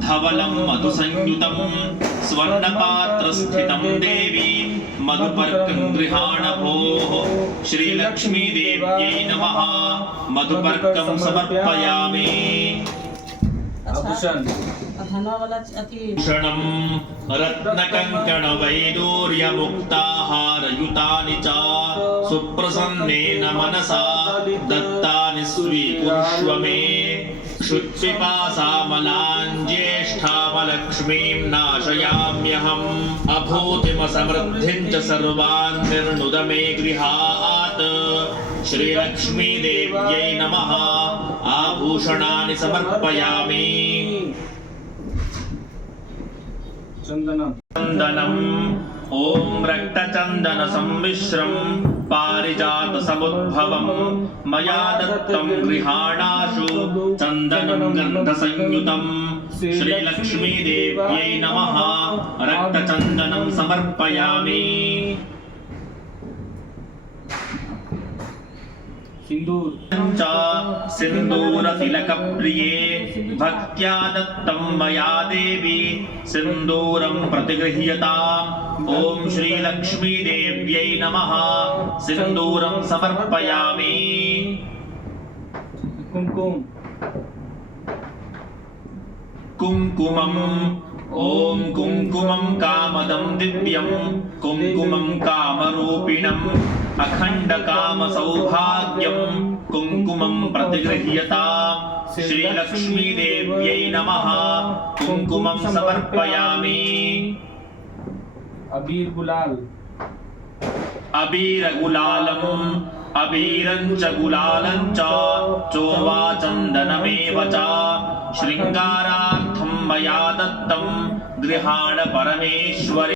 धवलं मधुसंयुतं स्वर्णपात्रस्थितं देवी मधुपर्कं गृहाणभोः श्रीलक्ष्मीदेव्यै नमः। मधुपर्कं समर्पयामि। आभूषण भूषणं रत्नकङ्कणवैडूर्यमुक्ताहारयुतानि च सुप्रसन्नेन मनसा दत्तानि स्वीकुर्ष्व मे। क्षुत्पिपासामलाञ्ज्येष्ठामलक्ष्मीं नाशयाम्यहम् अभूतिमसमृद्धिं च सर्वान् निर्नुद मे गृहात्। श्रीलक्ष्मीदेव्यै नमः। आभूषणानि समर्पयामि। चन्दनम् ॐ रक्तचन्दन सम्मिश्रं पारिजातसमुद्भवं मया दत्तं गृहाणाशु चन्दनं गन्धसंयुतं श्रीलक्ष्मीदेव्यै नमः। रक्तचन्दनं समर्पयामि। सिन्दूरतिलकप्रिये भक्त्या दत्तं मया देवी सिन्दूरं प्रतिगृह्यताम्। ॐ श्रीलक्ष्मीदेव्यै नमः। सिन्दूरं समर्पयामि। कुङ्कुमम् ॐ कुङ्कुमं कामदं दिव्यं कुङ्कुमं कामरूपिणम् अखण्डकामसौभाग्यं कुङ्कुमं प्रतिगृह्यताम्। श्रीलक्ष्मीदेव्यै नमः। कुङ्कुमं समर्पयामि। अबीर गुलाल अबीरगुलालम् अबीरं च गुलालं च चोवा चन्दनमेव च शृङ्गारार्थं मया दत्तं गृहाण परमेश्वरी।